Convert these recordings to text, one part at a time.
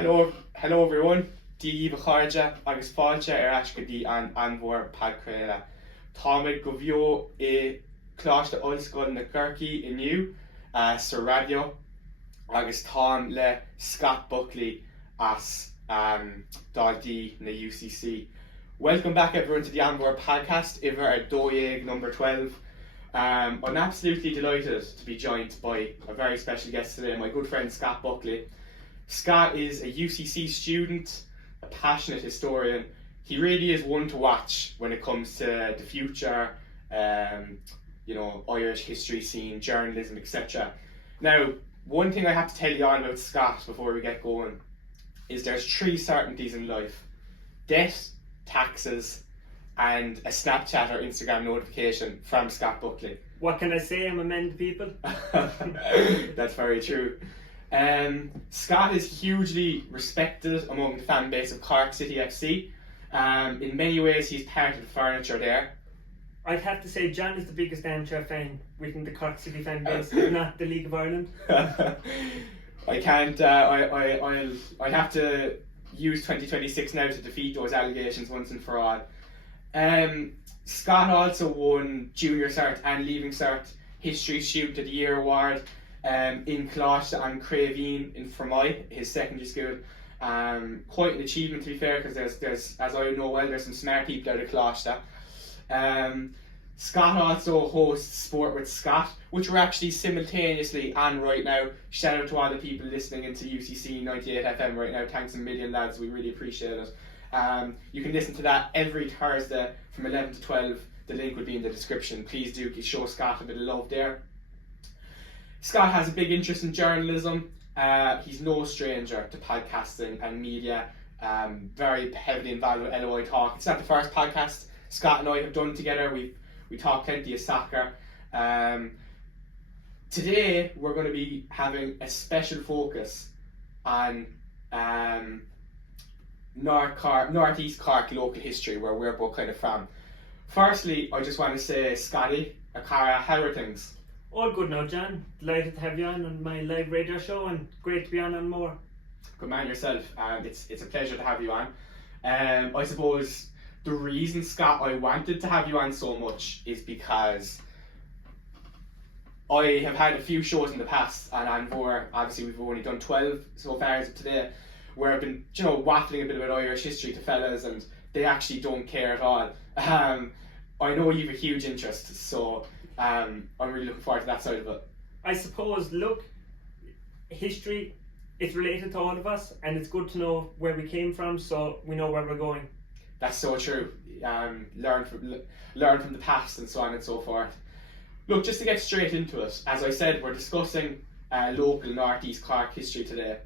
Hello everyone. Díomh Cháirde agus fáilte aiscidí an Mhór Padcréile. Táimid go bheo I Chláiste Ollscoil na Corcaí inniu sa radio agus tám le Scott Buckley as Dádí na UCC. Welcome back everyone to the Mhór podcast, over at Dóigh number 12. I'm absolutely delighted to be joined by a very special guest today, my good friend Scott Buckley. Scott is a UCC student, a passionate historian. He really is one to watch when it comes to the future, Irish history scene, journalism, etc. Now, one thing I have to tell you all about Scott before we get going is there's 3 certainties in life: debt, taxes, and a Snapchat or Instagram notification from Scott Buckley. What can I say? I'm a man to people. That's very true. Scott is hugely respected among the fan base of Cork City FC. In many ways, he's part of the furniture there. I'd have to say John is the biggest armchair fan within the Cork City fan base, not the League of Ireland. I can't. I'll have to use 2026 now to defeat those allegations once and for all. Scott also won Junior Cert and Leaving Cert History Student of the Year award in Cláiste an Craobhín in Fermoy, his secondary school. Quite an achievement, to be fair, because there's as I know well, there's some smart people out of Cláiste. Scott also hosts Sport with Scott, which we're actually simultaneously on right now. Shout out to all the people listening into UCC 98 FM right now. Thanks a million, lads. We really appreciate it. You can listen to that every Thursday from 11 to 12. The link will be in the description. Please do show Scott a bit of love there. Scott has a big interest in journalism. He's no stranger to podcasting and media. Very heavily involved with LOI Talk. It's not the first podcast Scott and I have done together. We talk plenty of soccer. Today we're going to be having a special focus on North East Cork local history, where we're both kind of from. Firstly, I just want to say, Scotty, Akara, how are things? All good now, John. Delighted to have you on my live radio show, and great to be on Mhór. Good man yourself. It's a pleasure to have you on. I suppose the reason, Scott, I wanted to have you on so much is because I have had a few shows in the past, and on Mhór, obviously we've only done 12 so far as of today, where I've been, waffling a bit about Irish history to fellas, and they actually don't care at all. I know you have a huge interest, so I'm really looking forward to that side of it. I suppose, look, history is related to all of us, and it's good to know where we came from, so we know where we're going. That's so true. Learn from the past and so on and so forth. Look, just to get straight into it, as I said, we're discussing local North East Cork history today.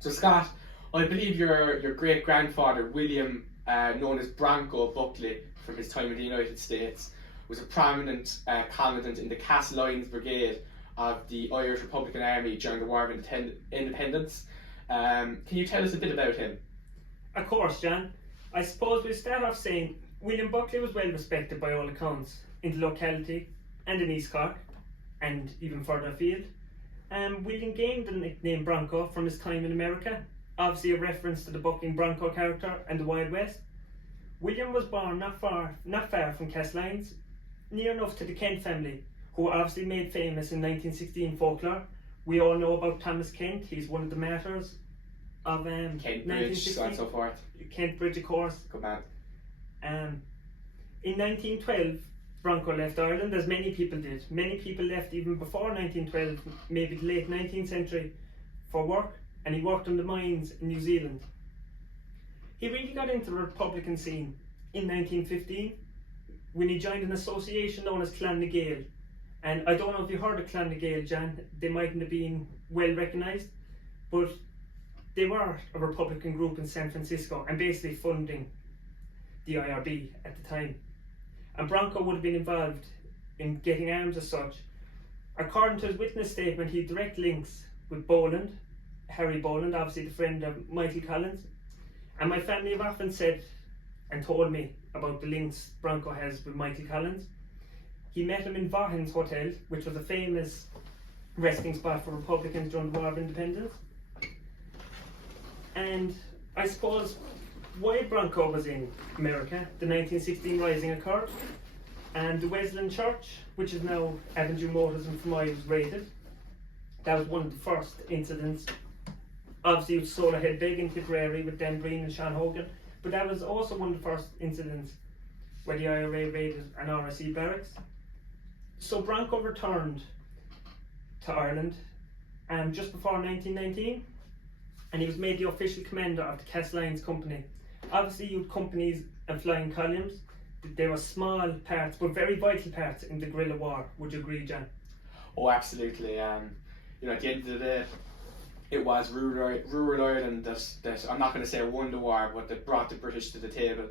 So Scott, I believe your great grandfather William, known as Bronco Buckley from his time in the United States, was a prominent commandant in the Castlelyons Brigade of the Irish Republican Army during the War of Independence. Can you tell us a bit about him? Of course, John. I suppose we'll start off saying William Buckley was well respected by all accounts in the locality and in East Cork, and even further afield. William gained the nickname Bronco from his time in America, obviously a reference to the bucking bronco character and the Wild West. William was born not far from Castlelyons, near enough to the Kent family, who obviously made famous in 1916 folklore. We all know about Thomas Kent. He's one of the martyrs of Kent Bridge, so on and so forth. Kent Bridge, of course. Good man. In 1912, Bronco left Ireland, as many people did. Many people left even before 1912, maybe the late 19th century, for work, and he worked on the mines in New Zealand. He really got into the Republican scene in 1915 when he joined an association known as Clan na Gael. And I don't know if you heard of Clan na Gael, John. They mightn't have been well recognised, but they were a Republican group in San Francisco and basically funding the IRB at the time. And Bronco would have been involved in getting arms as such. According to his witness statement, he had direct links with Boland, Harry Boland, obviously the friend of Michael Collins. And my family have often said and told me about the links Bronco has with Michael Collins. He met him in Vaughan's Hotel, which was a famous resting spot for Republicans during the War of Independence. And I suppose why Bronco was in America, the 1916 Rising occurred, and the Wesleyan Church, which is now Avenue Motors and Fermoy, was raided. That was one of the first incidents. Obviously, it was Solarhead Big in Tipperary with Dan Breen and Sean Hogan, but that was also one of the first incidents where the IRA raided an RSC barracks. So Bronco returned to Ireland just before 1919, and he was made the official commander of the Castlines Company. Obviously, you had companies and flying columns. They were small parts, but very vital parts in the guerrilla war. Would you agree, John? Oh, absolutely. You know, at the end of the day, it was rural Ireland that I'm not going to say won the war, but that brought the British to the table.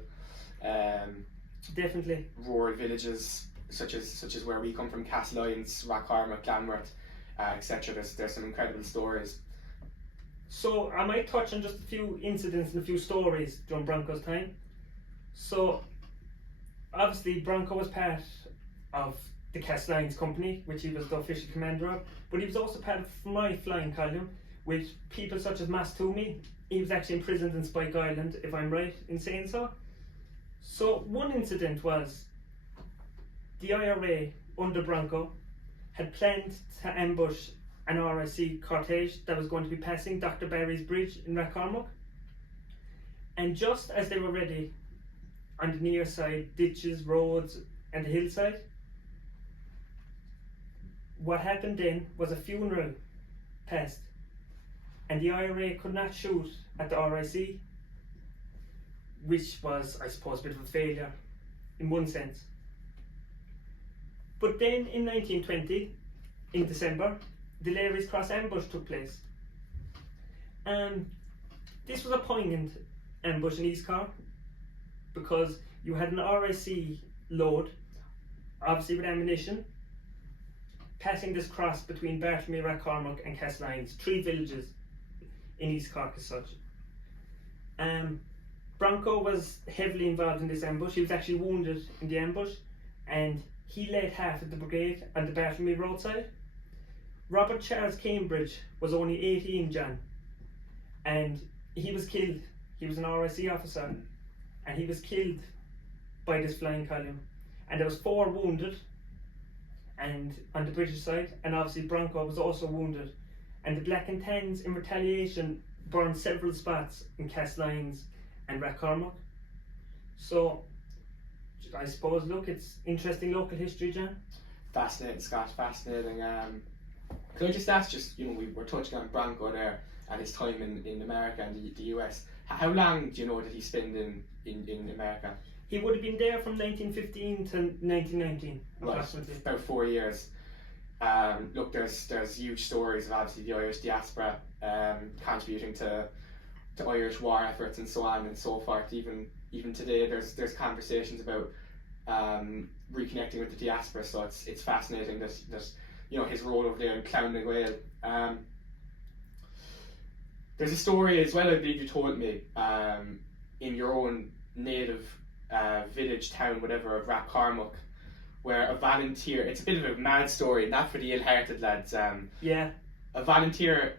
Definitely. Rural villages such as where we come from, Castlines, Rathcormac, Glanworth, etc. There's some incredible stories. So I might touch on just a few incidents and a few stories during Bronco's time. So obviously Bronco was part of the Castlines Company, which he was the official commander of, but he was also part of my flying column with people such as Mas Toomey. He was actually imprisoned in Spike Island, if I'm right in saying so. So one incident was the IRA under Bronco had planned to ambush an RSC cortege that was going to be passing Dr. Barry's bridge in Rathcormac, and just as they were ready on the near side, ditches, roads and the hillside, what happened then was a funeral passed, and the IRA could not shoot at the RIC, which was, I suppose, a bit of a failure in one sense. But then in 1920, in December, the Leary's Cross ambush took place. This was a poignant ambush in East Cork because you had an RIC load, obviously with ammunition, passing this cross between Bartlemy, Rathcormac and Castlines, 3 villages in East Cork as such. Bronco was heavily involved in this ambush. He was actually wounded in the ambush, and he led half of the brigade on the Bartlemy roadside. Robert Charles Cambridge was only 18, John, and he was killed. He was an RIC officer, and he was killed by this flying column. And there was 4 wounded, and on the British side, and obviously Bronco was also wounded. And the Black and Tans, in retaliation, burned several spots in Castlines and Rathcormac. So, I suppose, look, it's interesting local history, John. Fascinating, Scott, fascinating. Could I just ask, we were touching on Bronco there and his time in America and the US. How long do you know did he spend in America? He would have been there from 1915 to 1919, approximately. Right, about 4 years. Look, there's huge stories of obviously the Irish diaspora contributing to Irish war efforts and so on and so forth. Even today, there's conversations about reconnecting with the diaspora. So it's fascinating that his role over there in Clonmult Gael. There's a story as well, I believe you told me, in your own native village, town, whatever, of Rathcormac, where a volunteer, it's a bit of a mad story, not for the ill-hearted lads. Yeah. A volunteer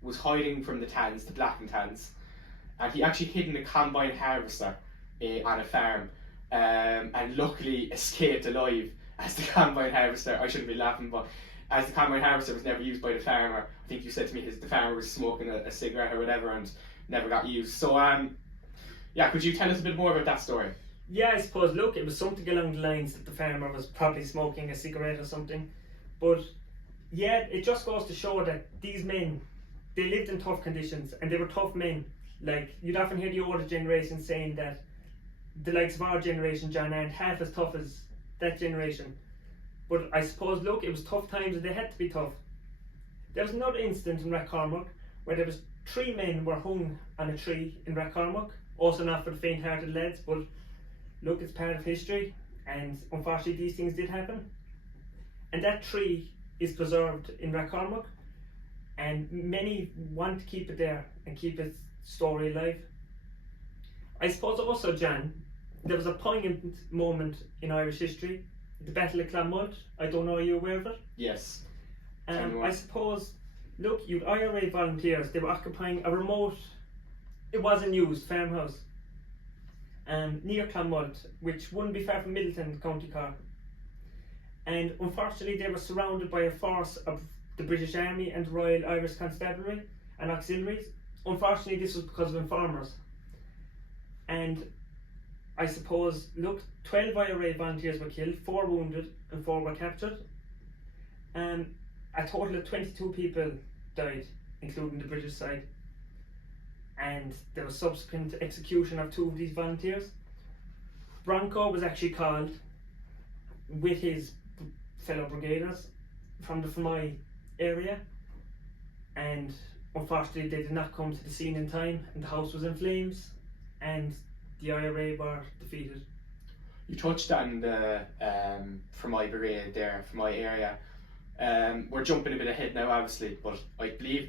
was hiding from the Tans, the Black and Tans, and he actually hid in a combine harvester on a farm, and luckily escaped alive as the combine harvester. I shouldn't be laughing, but as the combine harvester was never used by the farmer. I think you said to me the farmer was smoking a cigarette or whatever and never got used. So could you tell us a bit more about that story? Yeah, I suppose, look, it was something along the lines that the farmer was probably smoking a cigarette or something. But yeah, it just goes to show that these men, they lived in tough conditions and they were tough men. Like, you'd often hear the older generation saying that the likes of our generation, John, aren't half as tough as that generation. But I suppose, look, it was tough times and they had to be tough. There was another incident in Rathcormac where there was 3 men were hung on a tree in Rathcormac. Also not for the faint-hearted lads, but look, it's part of history, and unfortunately these things did happen. And that tree is preserved in Rathcormac, and many want to keep it there and keep its story alive. I suppose also, John, there was a poignant moment in Irish history, the Battle of Clonmult. I don't know, are you aware of it? Yes. I suppose, look, you'd IRA volunteers, they were occupying a remote it was a used farmhouse near Clonmult, which wouldn't be far from Middleton, County Cork. And unfortunately, they were surrounded by a force of the British Army and the Royal Irish Constabulary and auxiliaries. Unfortunately, this was because of informers. And I suppose, look, 12 IRA volunteers were killed, 4 wounded, and 4 were captured. A total of 22 people died, including the British side. And there was subsequent execution of 2 of these volunteers. Bronco was actually called with his fellow brigaders from the Fermoy area, and unfortunately they did not come to the scene in time, and the house was in flames and the IRA were defeated. You touched on the Fermoy brigade there, Fermoy area. We're jumping a bit ahead now obviously, but I believe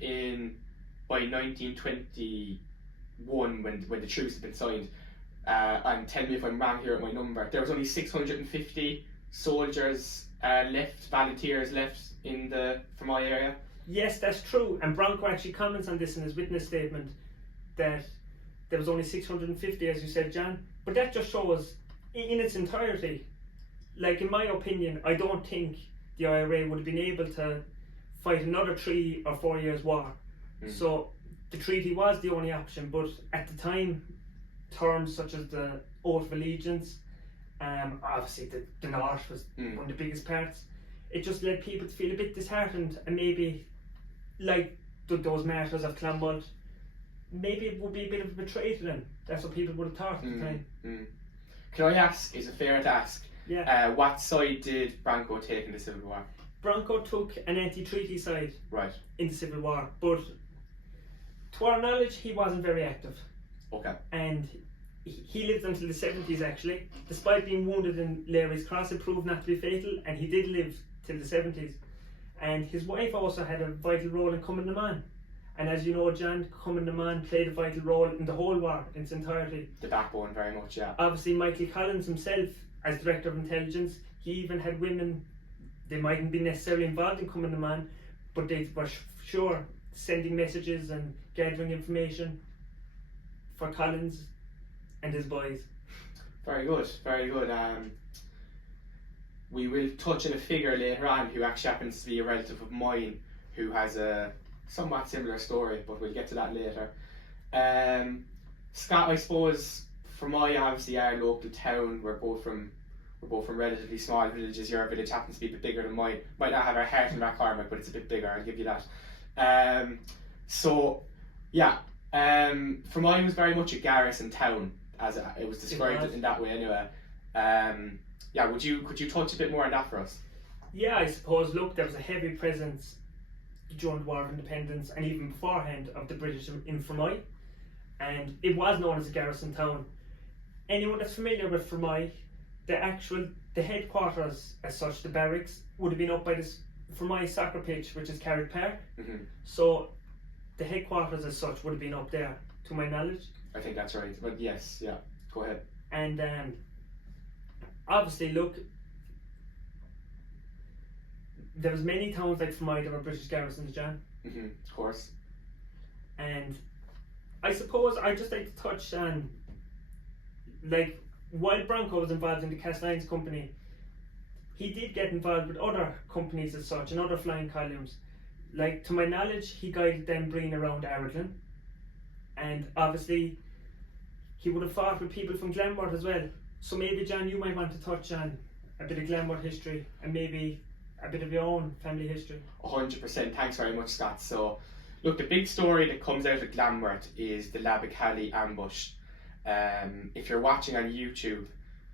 by 1921 when the truce had been signed, and tell me if I'm wrong here at my number, there was only 650 soldiers left, volunteers left in the Fermoy area. Yes, that's true, and Bronco actually comments on this in his witness statement, that there was only 650, as you said, John. But that just shows, in its entirety, like in my opinion, I don't think the IRA would have been able to fight another 3 or 4 years war. So the treaty was the only option, but at the time, terms such as the Oath of Allegiance, obviously the North was one of the biggest parts. It just led people to feel a bit disheartened, and maybe, like those martyrs of Clonmult, maybe it would be a bit of a betrayal to them. That's what people would have thought at the time. Can I ask, is it fair to ask, Yeah. what side did Bronco take in the Civil War? Bronco took an anti-treaty side Right. in the Civil War, but to our knowledge, he wasn't very active. Okay. And he lived until the 70s actually. Despite being wounded in Leary's cross, it proved not to be fatal, and he did live till the 70s. And his wife also had a vital role in Cumann na Món. And as you know, John, Cumann na Món played a vital role in the whole war in its entirety. The backbone, very much, yeah. Obviously, Michael Collins himself, as Director of Intelligence, he even had women, they mightn't be necessarily involved in Cumann na Món, but they were sure sending messages and gathering information for Collins and his boys. Very good, very good. We will touch on a figure later on who actually happens to be a relative of mine who has a somewhat similar story, but we'll get to that later. Scott, I suppose, Fermoy obviously our local town. We're both from relatively small villages. Your village happens to be a bit bigger than mine. Might not have our heart in that Cormac, but it's a bit bigger, I'll give you that. Fermoy was very much a garrison town, as it was described in that way anyway. Could you touch a bit more on that for us? Yeah, I suppose, look, there was a heavy presence during the War of Independence and even beforehand of the British in Fermoy, and it was known as a garrison town. Anyone that's familiar with Fermoy, the headquarters as such, the barracks, would have been up by this Fermoy soccer pitch, which is Carrick Park. So the headquarters as such would have been up there, to my knowledge. I think that's right, but yes, yeah, go ahead. And obviously, look, there was many towns like Fermoy that were British garrisons, John. Of course. And I suppose I'd just like to touch on, like, while Bronco was involved in the Cast-Irons Company, he did get involved with other companies as such and other flying columns. Like, to my knowledge, he guided them bringing around Aragon, and obviously he would have fought with people from Glenmore as well. So maybe, John, you might want to touch on a bit of Glenmore history and maybe a bit of your own family history. 100%, thanks very much, Scott. So, look, the big story that comes out of Glenmore is the Labacallee Ambush. If you're watching on YouTube,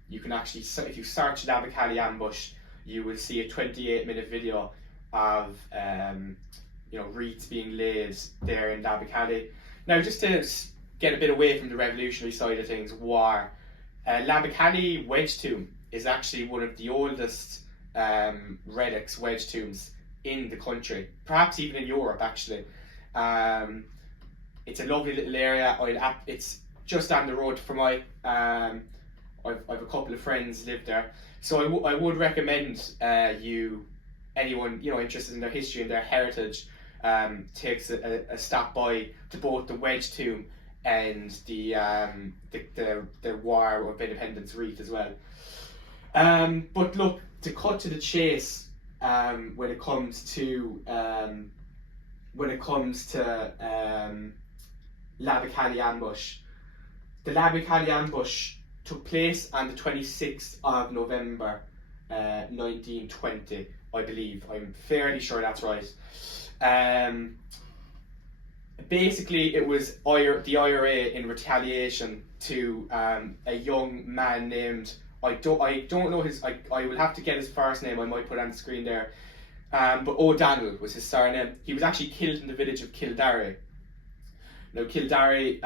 you can actually, if you search Labacallee Ambush, you will see a 28-minute video of wreaths being laid there in Labacallee. Now, just to get a bit away from the revolutionary side of things, war, Labacallee Wedge Tomb is actually one of the oldest relics wedge tombs in the country, perhaps even in Europe actually. It's a lovely little area. It's just down the road from I've a couple of friends live there, so I would recommend anyone interested in their history and their heritage takes a stop by to both the Wedge Tomb and the War of Independence Reef as well. But look, to cut to the chase, when it comes to Labacallee Ambush, the Labacallee Ambush took place on the 26th of November, 1920, I believe. I'm fairly sure that's right. Basically, it was the IRA in retaliation to a young man named, I don't know his, I will have to get his first name, I might put it on the screen there, but O'Donnell was his surname. He was actually killed in the village of Kildare. Now Kildare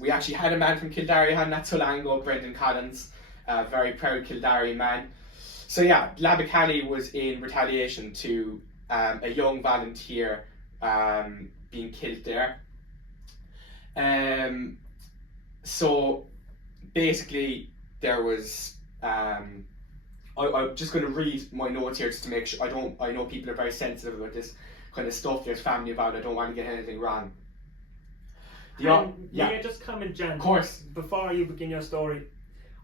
we actually had a man from Kildare on not so long ago, Brendan Collins, a very proud Kildare man. So yeah, Labacallee was in retaliation to a young volunteer being killed there. So basically there was I'm just going to read my notes here just to make sure I know people are very sensitive about this kind of stuff. There's family about it. I don't want to get anything wrong. May I just comment, Jan? Of course. Before you begin your story,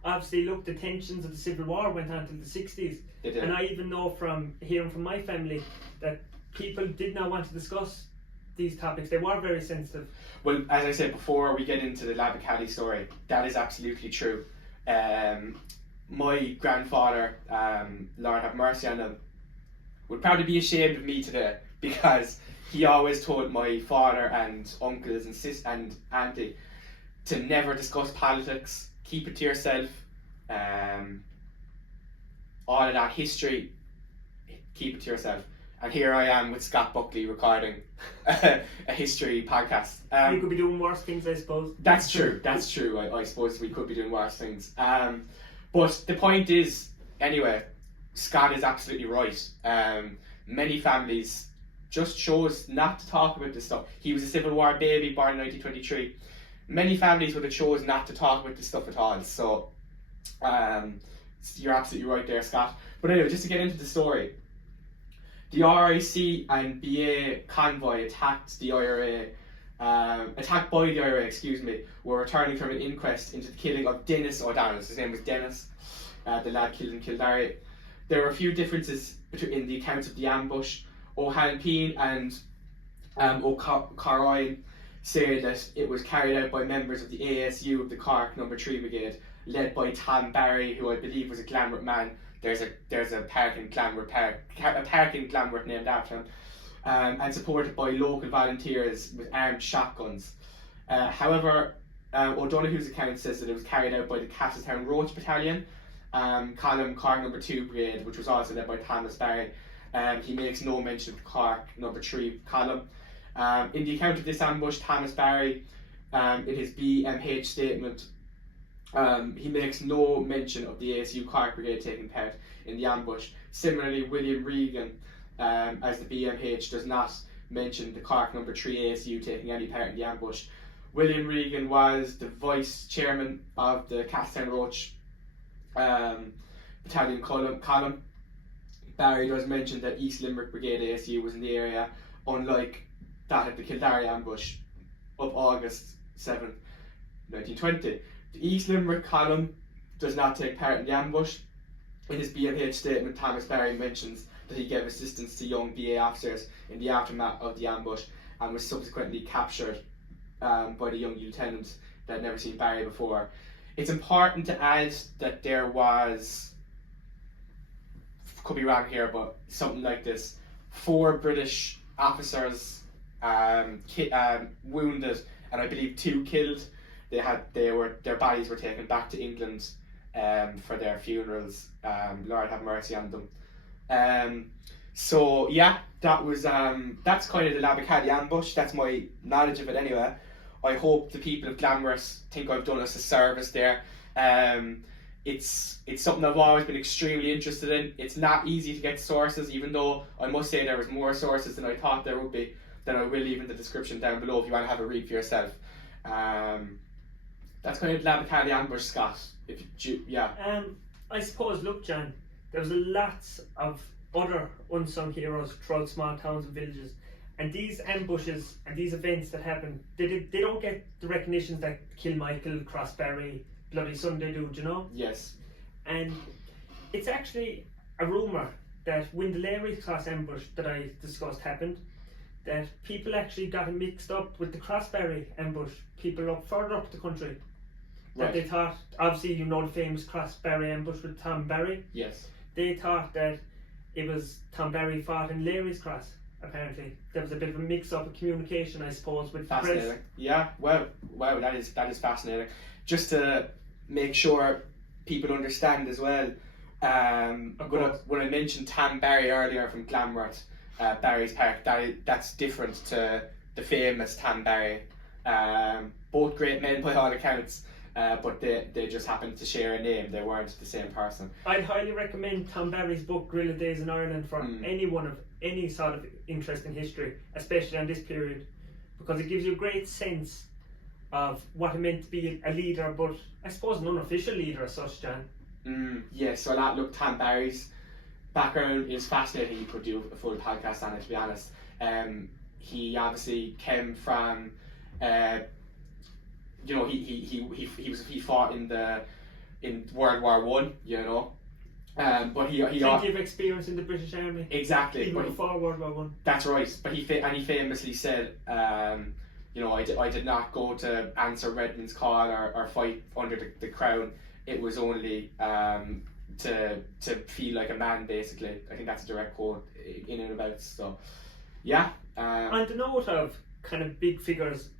obviously, look, the tensions of the Civil War went on till the 60s. They did. And I even know from hearing from my family that people did not want to discuss these topics. They were very sensitive. Well, as I said before, we get into the Labacallee story. That is absolutely true. My grandfather, Lord have mercy on him, would probably be ashamed of me today, because he always told my father and uncles and sis and auntie to never discuss politics, keep it to yourself. All of that history, keep it to yourself. And here I am with Scott Buckley recording a history podcast. You could be doing worse things, I suppose. That's true. I suppose we could be doing worse things. But the point is, anyway, Scott is absolutely right. Many families just chose not to talk about this stuff. He was a Civil War baby, born in 1923. Many families would have chose not to talk about this stuff at all. So you're absolutely right there, Scott. But anyway, just to get into the story, the RIC and BA convoy attacked by the IRA, were returning from an inquest into the killing of Dennis O'Donnell. His name was Dennis, the lad killed in Kildare. There were a few differences in the accounts of the ambush. O'Hanpeen and O'Carroy say that it was carried out by members of the ASU of the Cork No. 3 Brigade, led by Tom Barry, who I believe was a Glanworth man. There's a park in Glanworth named after him, and supported by local volunteers with armed shotguns. However, O'Donoghue's account says that it was carried out by the Castletown Roach Battalion, column Cork No. 2 Brigade, which was also led by Thomas Barry. He makes no mention of the Cork No. 3 column. In the account of this ambush, Thomas Barry, in his BMH statement, he makes no mention of the ASU Cork Brigade taking part in the ambush. Similarly, William Regan, as the BMH, does not mention the Cork No. 3 ASU taking any part in the ambush. William Regan was the vice chairman of the Castletown Roach Battalion column. Barry does mention that East Limerick Brigade ASU was in the area, unlike that of the Kildare ambush of August 7th, 1920. The East Limerick column does not take part in the ambush. In his BMH statement, Thomas Barry mentions that he gave assistance to young BA officers in the aftermath of the ambush and was subsequently captured by the young lieutenant that had never seen Barry before. It's important to add that there was, could be wrong here, but something like this, 4 British officers wounded and I believe 2 killed. Their bodies were taken back to England for their funerals. Lord have mercy on them. So yeah, that was that's kind of the Labacallee ambush. That's my knowledge of it anyway. I hope the people of Glamorous think I've done us a service there. It's something I've always been extremely interested in. It's not easy to get sources, even though I must say there was more sources than I thought there would be. Then I will leave in the description down below if you want to have a read for yourself. That's kind of the Labacallee ambush, Scott. I suppose, look, Jan, there was lots of other unsung heroes throughout small towns and villages, And these ambushes and these events that happen, they don't get the recognitions that Kilmichael, Crossbarry, Bloody Sunday do, you know? Yes. And it's actually a rumour that when the Leary Cross ambush that I discussed happened, that people actually got it mixed up with the Crossbarry ambush, people up further up the country. That they thought, obviously you know the famous Crossbarry ambush with Tom Barry. Yes. They thought that it was Tom Barry fought in Leary's Cross. Apparently, there was a bit of a mix-up of communication, I suppose, with the press. Fascinating. Yeah. Well, wow, that is fascinating. Just to make sure people understand as well. When I mentioned Tam Barry earlier from Glamworth, Barry's Park, that's different to the famous Tam Barry. Both great men by all accounts, but they just happened to share a name. They weren't the same person. I'd highly recommend Tom Barry's book Guerrilla Days in Ireland for anyone of any sort of interest in history, especially on this period, because it gives you a great sense of what it meant to be a leader, but I suppose an unofficial leader as such, John. Yeah, so look, Tam Barry's background is fascinating. You could do a full podcast on it, to be honest. He obviously came from, he fought in World War One, you know. But he plenty of experience in the British Army. Exactly. Even before World War One. That's right. But he famously said, I did not go to answer Redmond's call or fight under the crown. It was only to feel like a man, basically. I think that's a direct quote in and about. So, yeah. On the note of kind of big figures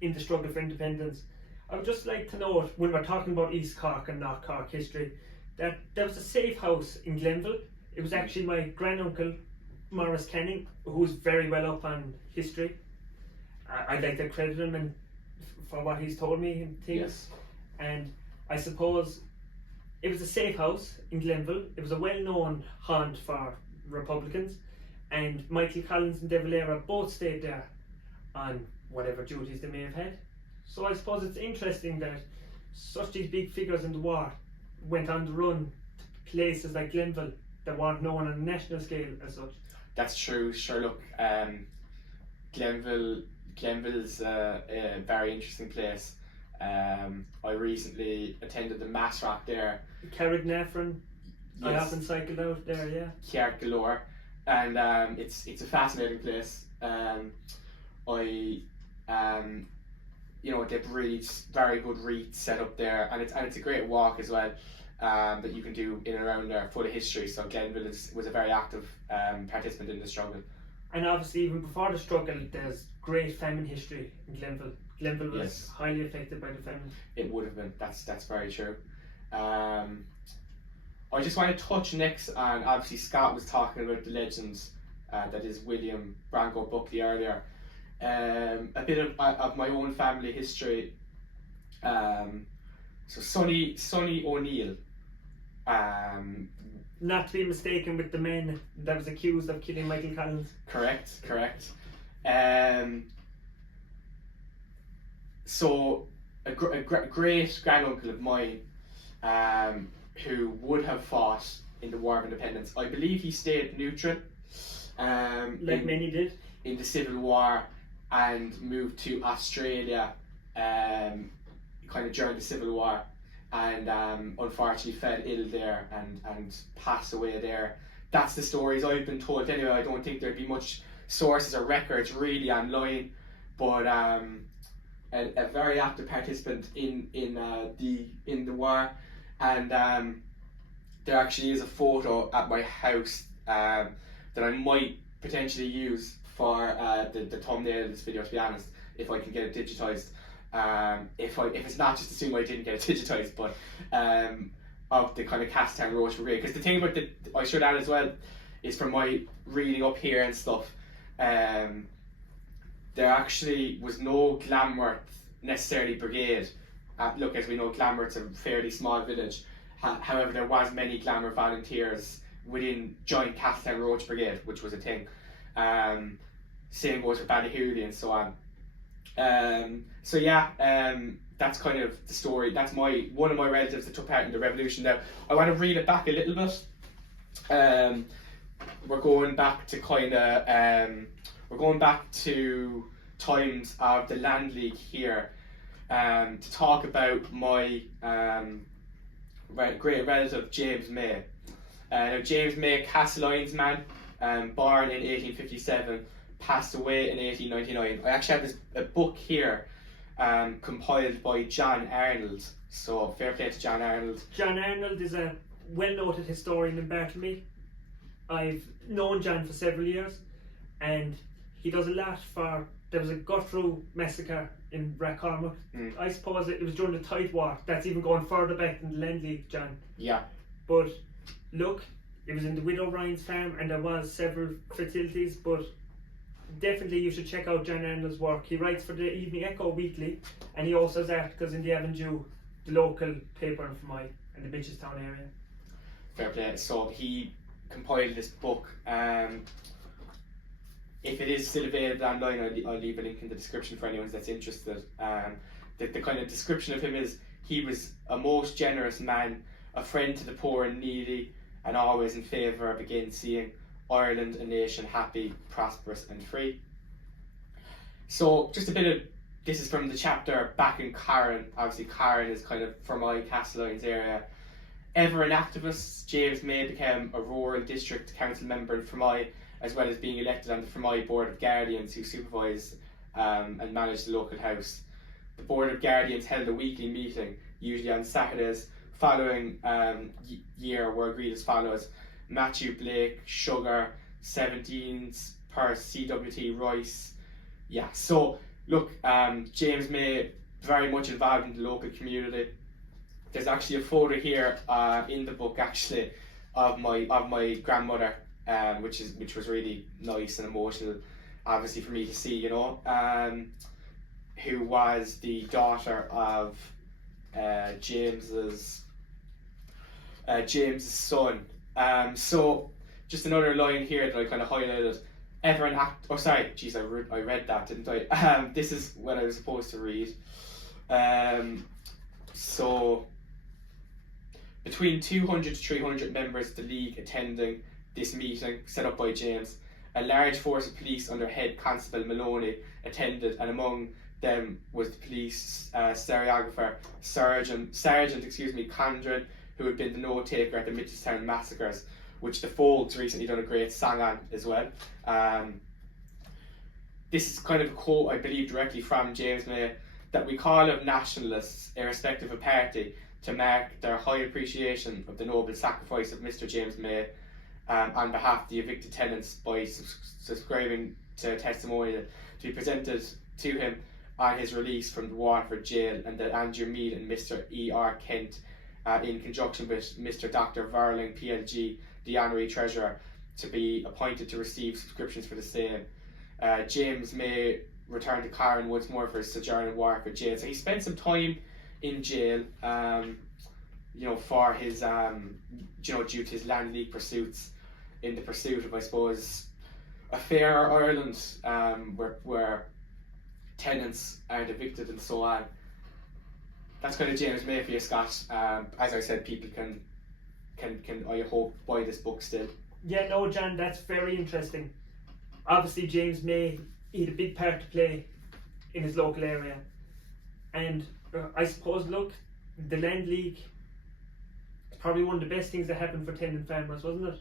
in the struggle for independence, I would just like to note, when we're talking about East Cork and North Cork history, that there was a safe house in Glenville. It was actually my granduncle, Maurice Canning, who's very well up on history. I'd like to credit him for what he's told me and things. Yes. And I suppose it was a safe house in Glenville. It was a well-known haunt for Republicans, and Michael Collins and De Valera both stayed there on whatever duties they may have had. So I suppose it's interesting that such these big figures in the war went on the run to places like Glenville that weren't known on a national scale as such. That's true. Sure, look, Glenville's a very interesting place. I recently attended the Mass Rock there. Carrignafron. Yes. I often cycled out there, yeah. Ciarc galore, and it's a fascinating place. They've really very good reeds set up there, and it's a great walk as well. That you can do in and around there, full of history. So Glenville was a very active participant in the struggle. And obviously, even before the struggle, there's great famine history in Glenville. Glenville was highly affected by the famine. It would have been. That's very true. I just want to touch next on, obviously Scott was talking about the legends that is William Branko Buckley earlier. A bit of my own family history. So Sonny O'Neill. Not to be mistaken with the man that was accused of killing Michael Collins. Correct. So a great granduncle of mine, who would have fought in the War of Independence. I believe he stayed neutral. Many did. In the Civil War, and moved to Australia, kind of during the Civil War, and unfortunately fell ill there and passed away there. That's the stories I've been told. Anyway, I don't think there'd be much sources or records really online, but a very active participant in the war, and there actually is a photo at my house that I might potentially use for the thumbnail of this video, to be honest, if I can get it digitized. If it's not, just assume I didn't get it digitized, but of the kind of Castletown Roach Brigade. Because the thing about I should add as well, is from my reading up here and stuff, there actually was no Glamworth necessarily brigade. Look, as we know, Glamworth's a fairly small village. However, there was many Glamworth volunteers within joint Castletown Roach Brigade, which was a thing. Same goes for Ballyhooly and so on. That's kind of the story. That's one of my relatives that took part in the revolution. Now, I want to read it back a little bit. We're going back to kind of we're going back to times of the Land League here to talk about my great relative James May. Now James May, Castleines man, born in 1857, passed away in 1899. I actually have a book here compiled by John Arnold. So fair play to John Arnold. John Arnold is a well-noted historian in Bartlemy. I've known John for several years, and he does a lot for. There was a Guthrie massacre in Clonmult. I suppose it was during the Tide War. That's even going further back than the Land League, John. Yeah. But look, it was in the Widow Ryan's farm, and there was several fertilities. But definitely, you should check out John Arnold's work. He writes for the Evening Echo weekly, and he also has articles in the Avondhu, the local paper in Fermoy and the Mitchelstown area. Fair play. So he compiled this book. If it is still available online, I'll leave a link in the description for anyone that's interested. The kind of description of him is he was a most generous man, a friend to the poor and needy, and always in favour of again seeing Ireland a nation happy, prosperous and free. So just a bit of, this is from the chapter back in Carron. Obviously Carron is kind of Fermoy, Castleines area. Ever an activist, James May became a rural district council member in Fermoy, as well as being elected on the Fermoy Board of Guardians, who supervise and manage the local house. The Board of Guardians held a weekly meeting, usually on Saturdays. Following year were agreed as follows: Matthew Blake, sugar, 17s per CWT rice. Yeah, so look, James May very much involved in the local community. There's actually a photo here in the book actually of my grandmother, which was really nice and emotional, obviously for me to see, you know, who was the daughter of James's son. So just another line here that I kind of highlighted. Ever an act? Oh, sorry, geez, I read that, didn't I? This is what I was supposed to read. So between 200 to 300 members of the league attending this meeting set up by James. A large force of police under head constable Maloney attended, and among them was the police stereographer Sergeant Condren, who had been the note taker at the Mitchelstown massacres, which the Folds recently done a great song on as well. This is kind of a quote, I believe, directly from James May, that we call of nationalists, irrespective of party, to mark their high appreciation of the noble sacrifice of Mr. James May on behalf of the evicted tenants by subscribing to a testimonial to be presented to him on his release from the Waterford jail, and that Andrew Mead and Mr. E.R. Kent, in conjunction with Mr. Dr. Verling, PLG, the honorary treasurer, to be appointed to receive subscriptions for the same. James May returned to Carron once more for his sojourn in Waterford jail. So he spent some time in jail, you know, for his, you know, due to his Land League pursuits, in the pursuit of, I suppose, a fairer Ireland, where tenants aren't evicted and so on. That's kind of James May for you, Scott. As I said, people can I hope buy this book still. Yeah, no, John, that's very interesting. Obviously, James May, he had a big part to play in his local area, and I suppose, look, the Land League is probably one of the best things that happened for tenant farmers, wasn't it?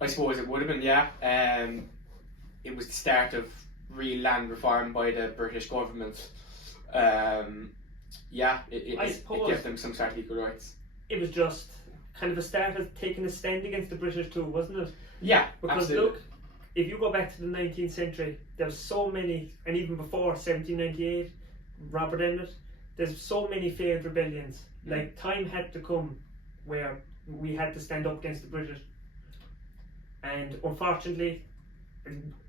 I suppose it would have been, yeah. It was the start of real land reform by the British government. Yeah, it gave them some sort of equal rights. It was just kind of a start of taking a stand against the British too, wasn't it? Yeah, because absolutely. Look, if you go back to the 19th century, there was so many, and even before 1798, Robert Emmet, there's so many failed rebellions. Like, time had to come where we had to stand up against the British. And unfortunately,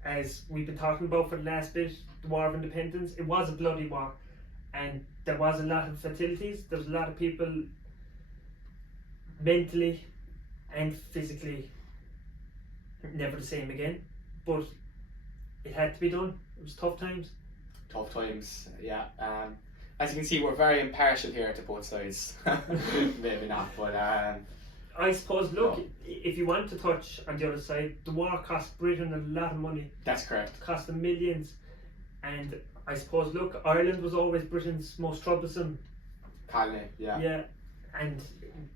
as we've been talking about for the last bit, the War of Independence, it was a bloody war. And there was a lot of fatalities. There was a lot of people mentally and physically never the same again. But it had to be done. It was tough times. Tough times, yeah. As you can see, we're very impartial here to both sides. Maybe not, but I suppose, look, if you want to touch on the other side, the war cost Britain a lot of money. That's correct. It cost them millions. And I suppose, look, Ireland was always Britain's most troublesome. Colony, yeah. Yeah. And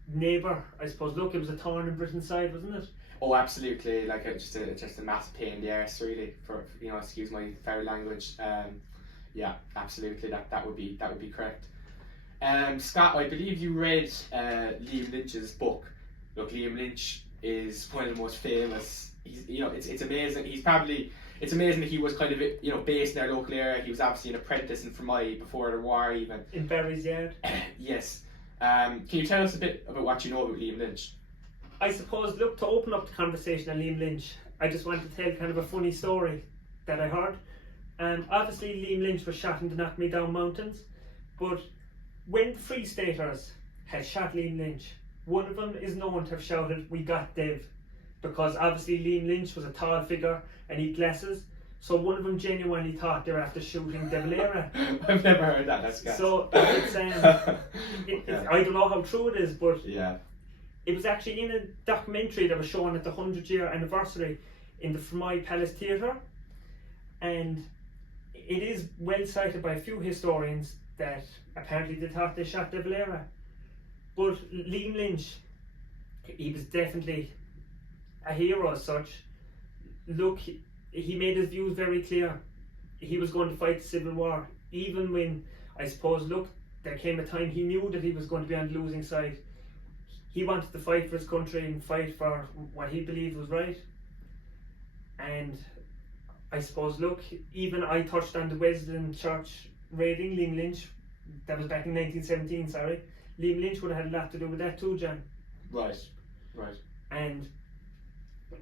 neighbour, I suppose, look, it was a thorn in Britain's side, wasn't it? Oh, absolutely. Like just a massive pain in the arse, really. For excuse my foul language. Yeah, absolutely. That would be correct. Scott, I believe you read Liam Lynch's book. Look, Liam Lynch is one of the most famous. It's amazing. It's amazing that he was kind of based in our local area. He was obviously an apprentice in Fermoy before the war, even. In Barry's Yard. Yes. Can you tell us a bit about what you know about Liam Lynch? I suppose, look, to open up the conversation on Liam Lynch, I just want to tell kind of a funny story that I heard. Obviously, Liam Lynch was shot in the Knock Me Down Mountains, but when the Free Staters had shot Liam Lynch, one of them is known to have shouted, "We got Dev," because obviously Liam Lynch was a tall figure and he had glasses, so one of them genuinely thought they were after shooting De Valera. I've never heard that. That's gas. So it's, I don't know how true it is, but yeah. It was actually in a documentary that was shown at the 100-year anniversary in the Fermoy Palace Theatre, and it is well cited by a few historians that apparently they thought they shot De Valera. But Liam Lynch, he was definitely a hero as such. Look, he made his views very clear. He was going to fight the Civil War, even when, I suppose, look, there came a time he knew that he was going to be on the losing side. He wanted to fight for his country and fight for what he believed was right. And I suppose, look, even I touched on the Wesleyan Church raiding Liam Lynch. That was back in 1917, sorry. Liam Lynch would have had a lot to do with that too, John. Right. And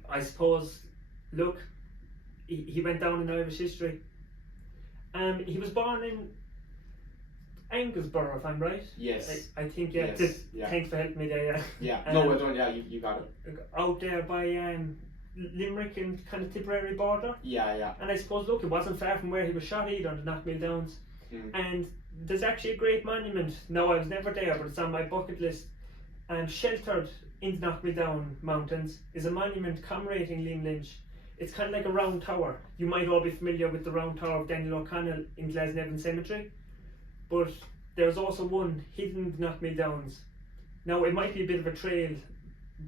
I suppose, look, he went down in Irish history. He was born in Anglesborough, if I'm right. Yes. I think, yeah. Yes. Yeah. Thanks for helping me there, yeah. Yeah. No, well done. Yeah, you got it. Out there by Limerick and kind of Tipperary border. Yeah. And I suppose, look, it wasn't far from where he was shot either, on the Knockmill Downs. And there's actually a great monument. No, I was never there, but it's on my bucket list. Sheltered in the Knockmill Down Mountains is a monument commemorating Liam Lynch. It's kind of like a round tower. You might all be familiar with the round tower of Daniel O'Connell in Glasnevin Cemetery. But there's also one hidden in the Knockmill Downs. Now, it might be a bit of a trail,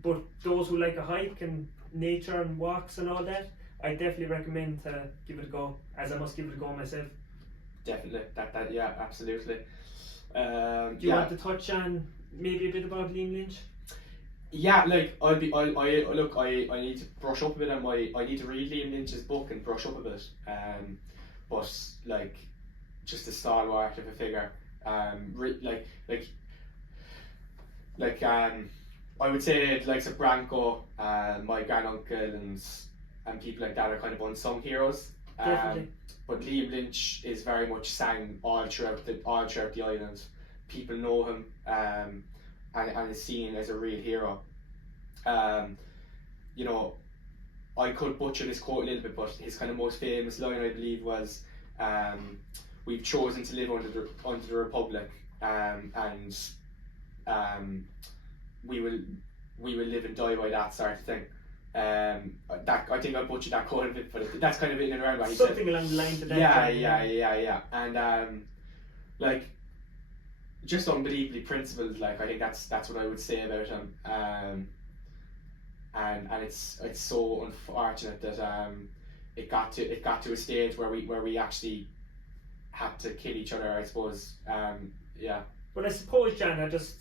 but those who like a hike and nature and walks and all that, I definitely recommend to give it a go, as I must give it a go myself. Definitely. That yeah, absolutely. Do you want to touch on maybe a bit about Liam Lynch? Yeah, like I need to brush up a bit on I need to read Liam Lynch's book and brush up a bit. But like, just a stalwart of a figure. I would say like Branko, my granduncle and people like that are kind of unsung heroes. Definitely. But Liam Lynch is very much sang all throughout the island. People know him and is seen as a real hero. I could butcher this quote a little bit, but his kind of most famous line, I believe, was, "We've chosen to live under the Republic, and we will live and die by that," sort of thing. That I think I butchered that quote a bit, but that's kind of in and around what he said. Something along the lines of that. Yeah. And like, just unbelievably principled. Like, I think that's what I would say about him. And it's so unfortunate that it got to a stage where we actually had to kill each other, I suppose. Yeah. But I suppose, John, I just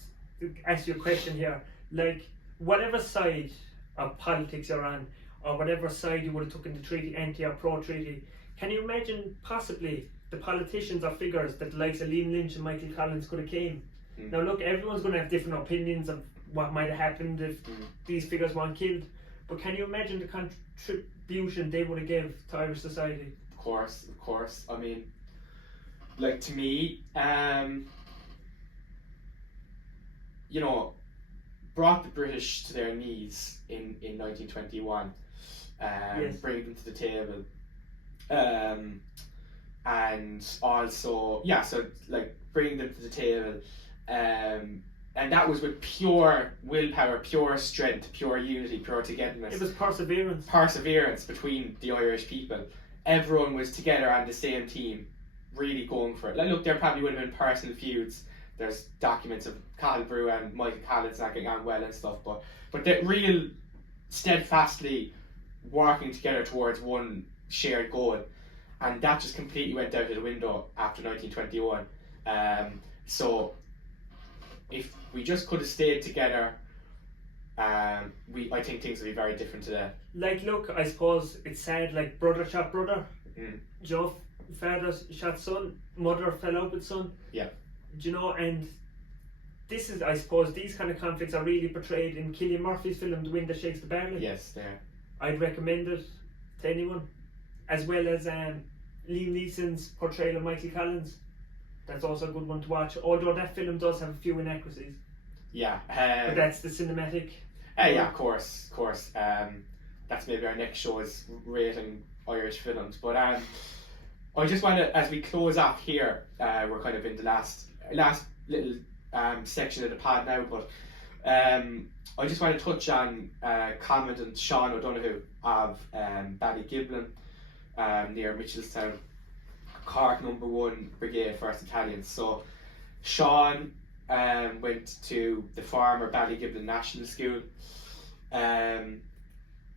ask you a question here. Like, whatever side of politics you're on, or whatever side you would have taken the treaty, anti or pro treaty, can you imagine possibly the politicians or figures that the likes of Liam Lynch and Michael Collins could have came? Now look, everyone's going to have different opinions of what might have happened if these figures weren't killed, but can you imagine the contribution they would have given to Irish society? Of course. I mean, like, to me, brought the British to their knees in 1921, Yes. bringing them to the table, and also, so like bringing them to the table, And that was with pure willpower, pure strength, pure unity, pure togetherness. It was perseverance. Perseverance between the Irish people. Everyone was together on the same team, really going for it. Like, look, there probably would have been personal feuds. There's documents of Cathal Brew and Michael Collins not getting on well and stuff, but they're real steadfastly working together towards one shared goal, and that just completely went out of the window after 1921. So if we just could have stayed together, I think things would be very different today. Like, look, I suppose it's sad, like, brother shot brother, Joe, father shot son, mother fell out with son. Yeah. Do you know, and this is, I suppose, these kind of conflicts are really portrayed in Cillian Murphy's film The Wind That Shakes the Barley. Yes, there. I'd recommend it to anyone, as well as Liam Neeson's portrayal of Michael Collins. That's also a good one to watch, although that film does have a few inaccuracies. Yeah. But that's the cinematic. Yeah, of course. That's maybe our next show is rating Irish films. But I just want to, as we close off here, we're kind of in the last little section of the pod now, but I just want to touch on Commandant Sean O'Donoghue of Ballygiblin, near Mitchelstown, Cork No. 1 Brigade 1st Battalion. So Sean went to the former Ballygiblin National School.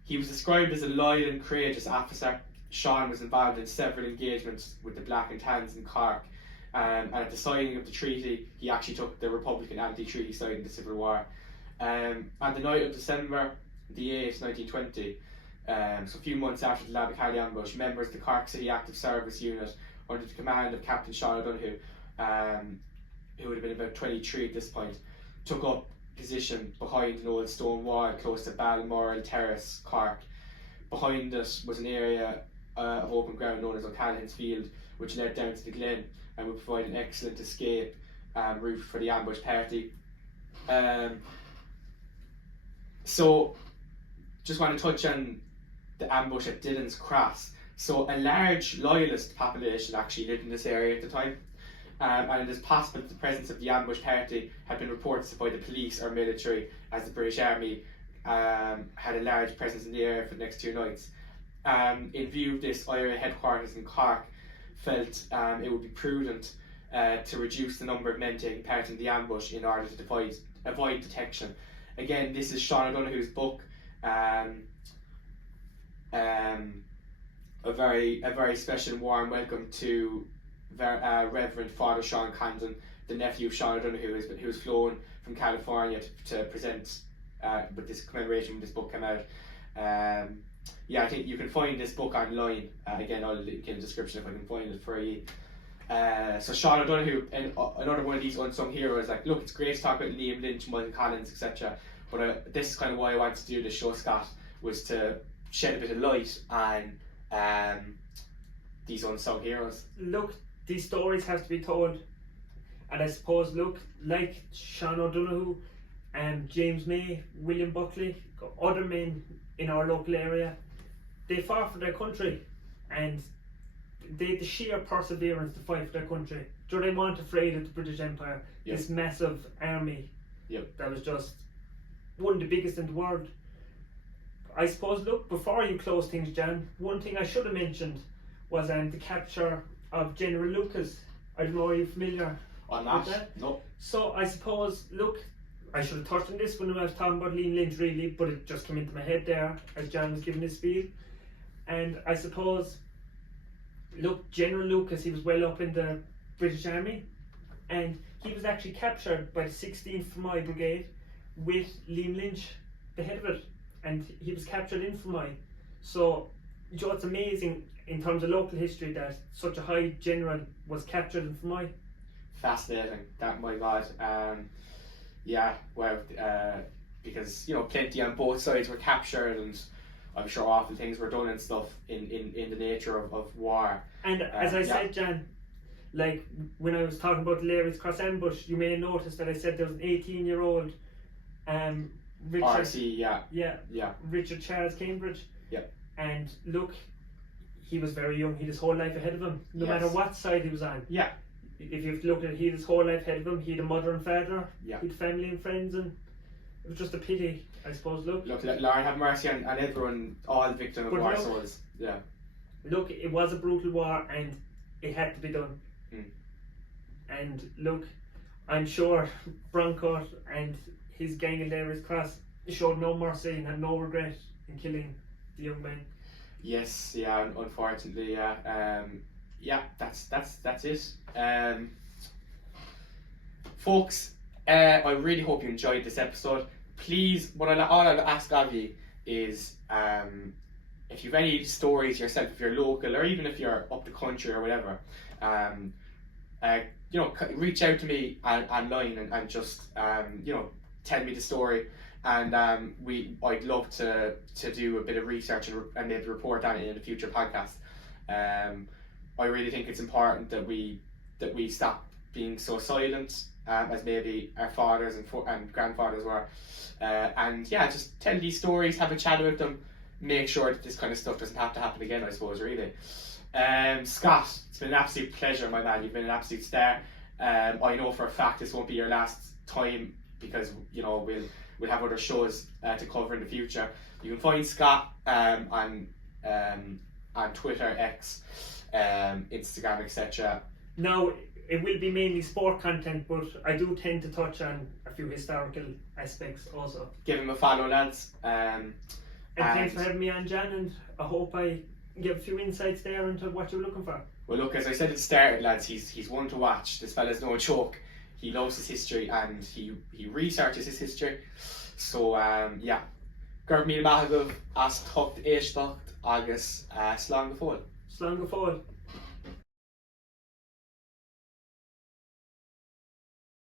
He was described as a loyal and courageous officer. Sean was involved in several engagements with the Black and Tans in Cork, and at the signing of the treaty he actually took the Republican anti-treaty side in the Civil War. On the night of December the 8th, 1920, so a few months after the Labacallee Ambush, members of the Cork City Active Service Unit under the command of Captain Sean O'Donoghue, who would have been about 23 at this point, took up position behind an old stone wall close to Balmoral Terrace, Cork. Behind it was an area of open ground known as O'Callaghan's Field, which led down to the glen and would provide an excellent escape route for the ambush party. So just want to touch on the ambush at Dillon's Cross. So a large loyalist population actually lived in this area at the time, and it is possible that the presence of the ambush party had been reported by the police or military, as the British Army had a large presence in the area for the next 2 nights. In view of this, IRA headquarters in Cork felt it would be prudent to reduce the number of men taking part in the ambush in order to avoid detection. Again, this is Sean O'Donoghue's book. A very special and warm welcome to Reverend Father Sean Condon, the nephew of Sean O'Donoghue, who was flown from California to present with this commemoration when this book came out. I think you can find this book online. Again, I'll link in the description if I can find it for you. So Sean O'Donoghue, and another one of these unsung heroes. Like, look, it's great to talk about Liam Lynch, Michael Collins, etc. But this is kind of why I wanted to do this show, Scott, was to shed a bit of light on these unsung heroes. Look, these stories have to be told, and I suppose, look, like Sean O'Donoghue and James May, William Buckley, other men in our local area, they fought for their country, and they had the sheer perseverance to fight for their country. So they weren't afraid of the British Empire, this massive army that was just one of the biggest in the world. I suppose, look, before you close things down, one thing I should have mentioned was the capture of General Lucas. I don't know, are you familiar with that? No. So I suppose, look, I should have touched on this when I was talking about Liam Lynch, really, but it just came into my head there as John was giving his speed. And I suppose, look, General Lucas, he was well up in the British Army, and he was actually captured by the 16th Fermoy Brigade with Liam Lynch, the head of it, and he was captured in Fermoy. So, Joe, it's amazing in terms of local history that such a high general was captured in Fermoy. Fascinating, that, my God. Because, you know, plenty on both sides were captured, and I'm sure awful things were done and stuff in the nature of war. And as I said, Jan, like when I was talking about Leary's Cross Ambush, you may have noticed that I said there was an 18-year-old Richard. RC, Richard Charles Cambridge. Yeah. And look, he was very young. He had his whole life ahead of him, no matter what side he was on. Yeah. if you've looked at it, he had his whole life ahead of him. He had a mother and father, Yeah. he had family and friends, and it was just a pity, I suppose. Look, Lord have mercy on everyone, all victim of But war look- souls. Yeah. look, it was a brutal war and it had to be done. Mm. And look, I'm sure Bronco and his gang in Leary's Cross showed no mercy and had no regret in killing the young man. Yes, yeah, unfortunately, yeah. Yeah, that's it. Folks, I really hope you enjoyed this episode. Please, all I'll ask of you is, if you've any stories yourself, if you're local or even if you're up the country or whatever, reach out to me online and just tell me the story, and I'd love to do a bit of research and maybe report on it in a future podcast. I really think it's important that we stop being so silent, as maybe our fathers and grandfathers were, and yeah, just tell these stories, have a chat about them, make sure that this kind of stuff doesn't have to happen again, I suppose, really. Scott, it's been an absolute pleasure, my man. You've been an absolute star. I know for a fact this won't be your last time, because we'll have other shows to cover in the future. You can find Scott on Twitter, X, Instagram, etc. Now, it will be mainly sport content, but I do tend to touch on a few historical aspects also. Give him a follow, lads. And thanks for having me on, Jan, and I hope I give a few insights there into what you're looking for. Well, look, as I said at the start, lads, he's one to watch. This fella's no joke. He loves his history and he researches his history. So yeah, Gurb míle maithagh as tucht éisteacht agus slán go fóill. Slán go fóill.